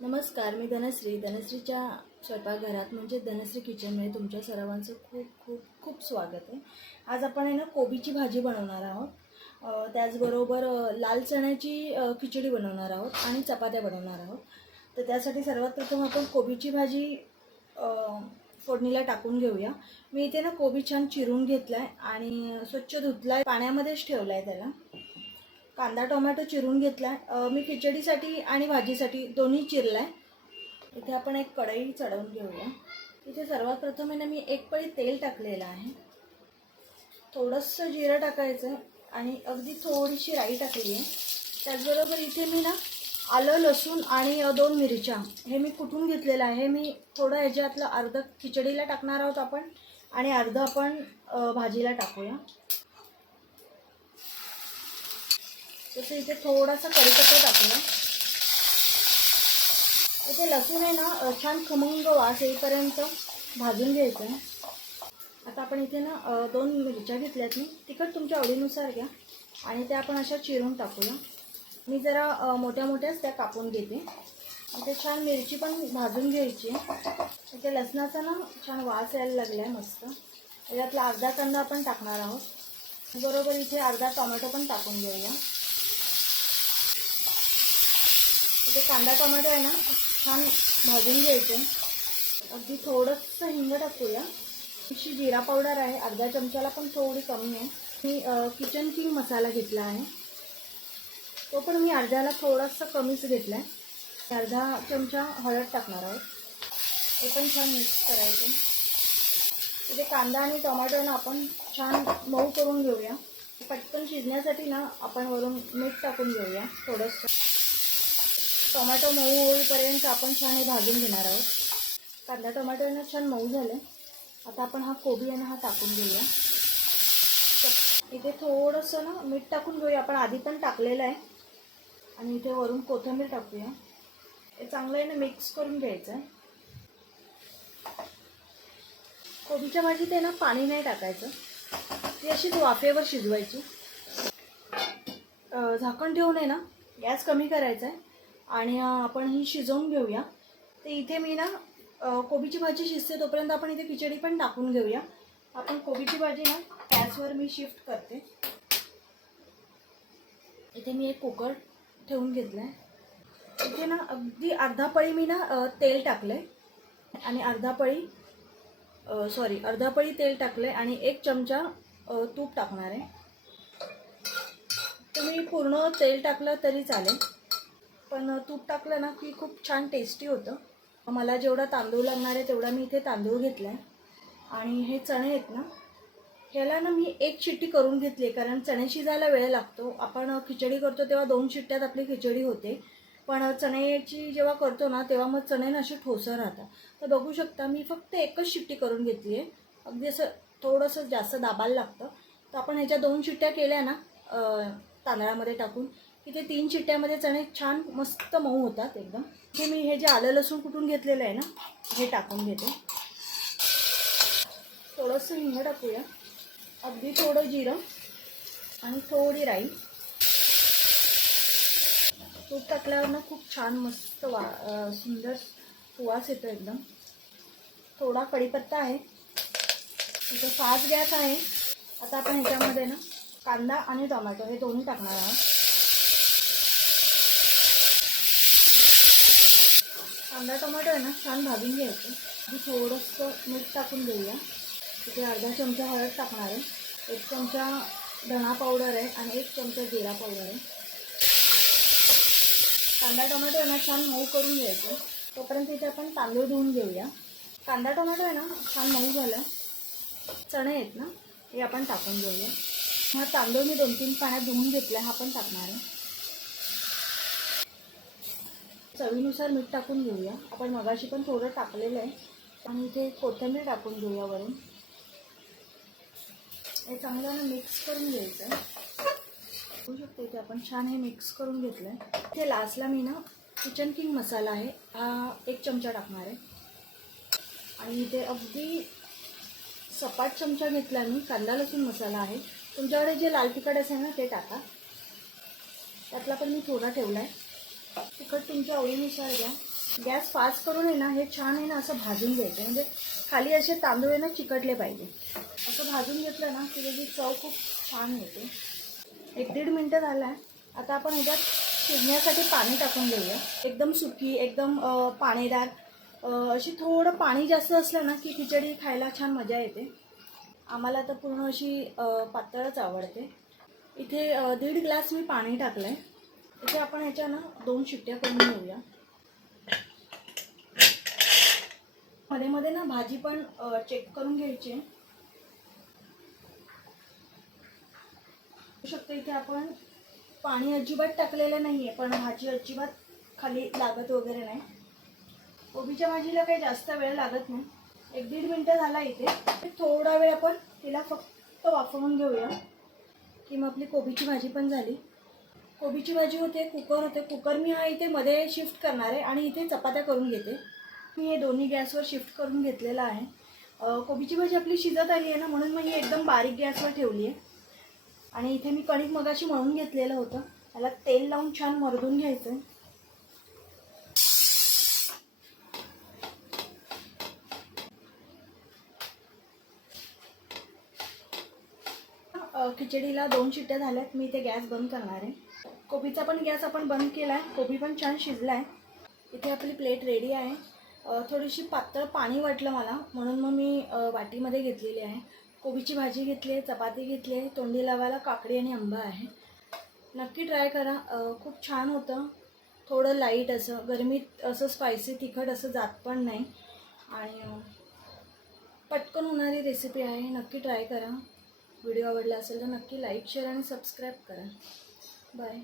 नमस्कार, मी धनश्रीच्या स्वयंपाकघरात म्हणजे धनश्री किचनमध्ये तुमच्या सर्वांचं खूप खूप खूप स्वागत आहे. आज आपण आहे ना कोबीची भाजी बनवणार आहोत. त्याचबरोबर लाल चण्याची खिचडी बनवणार आहोत आणि चपात्या बनवणार आहोत. तर त्यासाठी सर्वात प्रथम आपण कोबीची भाजी फोडणीला टाकून घेऊया. मी इथे ना कोबी छान चिरून घेतला आहे आणि स्वच्छ धुतला आहे, पाण्यामध्येच ठेवला आहे त्याला. कांदा टोमॅटो चिरून घेतला. मी खिचडीसाठी आणि भाजीसाठी दोन्ही चिरलाय. इथे आपण एक कढई चढवून घेऊया. इथे सर्वात प्रथम आहे ना मी एक पळी तेल टाकलेलं आहे. थोडंसं जिरं टाकायचं आणि अगदी थोडीशी राई टाकली आहे. त्याचबरोबर इथे मी ना आलं, लसूण आणि 2 मिरच्या हे मी कुटून घेतलेलं आहे. मी थोडं ह्याच्यातलं अर्ध खिचडीला टाकणार आहोत आपण आणि अर्ध आपण भाजीला टाकूया. तसं इथे थोडासा कढीपत्ता टाकूया. इथे लसूण आहे ना छान खमंग वास येईपर्यंत भाजून घ्यायचं आहे. आता आपण इथे ना 2 मिरच्या घेतल्यात. मी तिखट तुमच्या आवडीनुसार घ्या आणि त्या आपण अशा चिरून टाकूया. मी जरा मोठ्या मोठ्याच त्या कापून घेते. इथे छान मिरची पण भाजून घ्यायची. इथे लसणाचा ना छान वास यायला लागला आहे मस्त. त्याच्यातला अर्धा कांदा आपण टाकणार आहोत. बरोबर इथे अर्धा टोमॅटो पण टाकून घेऊया. इथे कांदा टोमॅटो आहे ना छान भाजून घ्यायचे. अगदी थोडंसं हिंग टाकूया. अशी जिरा पावडर आहे, अर्धा चमचाला पण थोडी कमी आहे. मी किचन किंग मसाला घेतला आहे, तो पण मी अर्ध्याला थोडासा कमीच घेतला आहे. अर्धा चमचा हळद टाकणार आहोत. ते पण छान मिक्स करायचे. इथे कांदा आणि टोमॅटो ना आपण छान मऊ करून घेऊया. पटकन शिजण्यासाठी ना आपण वरून मीठ टाकून घेऊया थोडंसं. टोमॅटो मऊ होईपर्यंत आपण छान हे भाजून घेणार आहोत. कांदा टोमॅटो ना छान मऊ झाले. आता आपण हा कोबी आहे ना हा टाकून घेऊया. इथे थोडंसं ना मीठ टाकून घेऊया. आपण आधी पण टाकलेलं आहे. आणि इथे वरून कोथिंबीर टाकूया. हे चांगलं आहे ना मिक्स करून घ्यायचं आहे. कोबीच्या भाजीत आहे ना पाणी नाही टाकायचं, ती अशीच वाफेवर शिजवायची. झाकण ठेवून आहे ना गॅस कमी करायचा आहे आणि आपण ही शिजवून घेऊया. तर इथे मी ना कोबीची भाजी शिजते तोपर्यंत आपण इथे खिचडी पण टाकून घेऊया. आपण कोबीची भाजी ना गॅसवर मी शिफ्ट करते. इथे मी एक कुकर ठेवून घेतला आहे. इथे ना अगदी अर्धा पळी मी ना तेल टाकलं आहे आणि अर्धा पळी तेल टाकलं आहे आणि 1 चमचा तूप टाकणार आहे. तुम्ही पूर्ण तेल टाकलं तरी चालेल, पण तूप टाकलं ना की खूप छान टेस्टी होतं. मला जेवढा तांदूळ लागणार आहे तेवढा मी इथे तांदूळ घेतला आहे. आणि हे चणे आहेत ना ह्याला ना मी 1 शिट्टी करून घेतली आहे, कारण चणे शिजायला वेळ लागतो. आपण खिचडी करतो तेव्हा 2 शिट्ट्यात आपली खिचडी होते, पण चण्याची जेव्हा करतो ना तेव्हा मग चणे ना असे ठोसर राहतात. तर बघू शकता मी फक्त 1च शिट्टी करून घेतली आहे. अगदी असं थोडंसं जास्त दाबायला लागतं. तर आपण ह्याच्या 2 शिट्ट्या केल्या ना तांदळामध्ये टाकून की ते 3 शिट्ट्यामध्ये चणे छान मस्त मऊ होतात एकदम. हे मी हे जे आलं लसूण कुटून घेतलेलं आहे ना हे टाकून घेते. थोडंसं हिंग टाकूया, अगदी थोडं जिरं आणि थोडी राई. तूप टाकल्यावर ना खूप छान मस्त सुंदर सुवास येतो एकदम. थोडा कढीपत्ता आहे. इथं 5 गॅस आहे. आता आपण ह्याच्यामध्ये ना कांदा आणि टोमॅटो हे दोन्ही टाकणार आहोत. कांदा टोमॅटो आहे ना छान भाजून घ्यायचं. थोडंसं मीठ टाकून घेऊया. इथे अर्धा चमचा हळद टाकणार आहे, 1 चमचा धना पावडर आहे आणि 1 चमचा जिरा पावडर आहे. कांदा टोमॅटो आहे ना छान मऊ करून घ्यायचं. तोपर्यंत इथे आपण तांदूळ धुवून घेऊया. कांदा टोमॅटो आहे ना छान मऊ झालं. चणे आहेत ना हे आपण टाकून घेऊया. हा तांदूळ मी 2-3 पाण्यात धुवून घेतला, हा पण टाकणार आहे. चवीनुसार मीठ टाकून घेऊया. आपण मगाशी पण थोडं टाकलेलं आहे. आणि इथे कोथिंबीर टाकून घेऊया वरून. हे चांगलं ना मिक्स करून घ्यायचं आहे. बघू शकतो इथे आपण छान हे मिक्स करून घेतलं आहे. इथे लास्टला मी ना किचन किंग मसाला आहे हा 1 चमचा टाकणार आहे. आणि इथे अगदी सपाट चमचा घेतला मी कांदा लसूण मसाला आहे. तुमच्याकडे जे लाल तिखट असेल ना ते टाका. त्यातला पण मी थोडा ठेवला आहे. तिखट तुमच्या आवडीनुसार घ्या. गॅस फास्ट करून आहे ना हे छान आहे ना असं भाजून घ्यायचं, म्हणजे खाली असे तांदूळ आहे ना चिकटले पाहिजे. असं भाजून घेतलं ना की त्याची चव खूप छान येते. 1-1.5 मिनटं झालं आहे. आता आपण ह्याच्यात शिजण्यासाठी पाणी टाकून घेऊया. एकदम सुकी, एकदम पाणीदार, अशी थोडं पाणी जास्त असलं ना की खिचडी खायला छान मजा येते. आम्हाला तर पूर्ण अशी पातळच आवडते. इथे 1.5 ग्लास मी पाणी टाकलं आहे. इथे आपण ह्याच्या ना 2 शिट्ट्या करून घेऊया. मध्ये मध्ये ना भाजी पण चेक करून घ्यायची. बघू शकतो इथे आपण पाणी अजिबात टाकलेलं नाही आहे, पण भाजी अजिबात खाली लागत वगैरे नाही. कोबीच्या भाजीला काही जास्त वेळ लागत नाही. 1-1.5 मिनटं झाला इथे. थोडा वेळ आपण तिला फक्त वाफवून घेऊया की मग आपली कोबीची भाजी पण झाली. कोबीची भाजी होते, कुकर होते. कुकर मी हा इथे मध्ये शिफ्ट करणार आहे आणि इथे चपात्या करून घेते. मी हे दोन्ही गॅसवर शिफ्ट करून घेतलेलं आहे. कोबीची भाजी आपली शिजत आली आहे ना, म्हणून मग ही एकदम बारीक गॅसवर ठेवली आहे. आणि इथे मी कणिक मगाशी मळून घेतलेलं होतं, त्याला तेल लावून छान मर्दून घ्यायचं. खिचडीला 2 शिट्ट्या झाल्यात. मी इथे गॅस बंद करणार आहे. कोबीचा पण गॅस आपण बंद केला आहे. कोबी पण छान शिजला आहे. इथे आपली प्लेट रेडी आहे. थोडीशी पातळ पाणी वाटलं मला, म्हणून मग मी वाटीमध्ये घेतलेली आहे. कोबीची भाजी घेतली आहे, चपाती घेतली आहे, तोंडी लावायला काकडी आणि आंबा आहे. नक्की ट्राय करा. खूप छान होतं. थोडं लाईट असं, गरमीत असं स्पायसी तिखट असं जात पण नाही आणि पटकन होणारी रेसिपी आहे. नक्की ट्राय करा. व्हिडिओ आवडला असेल तर नक्की लाईक, शेअर आणि सबस्क्राईब करा. बाय.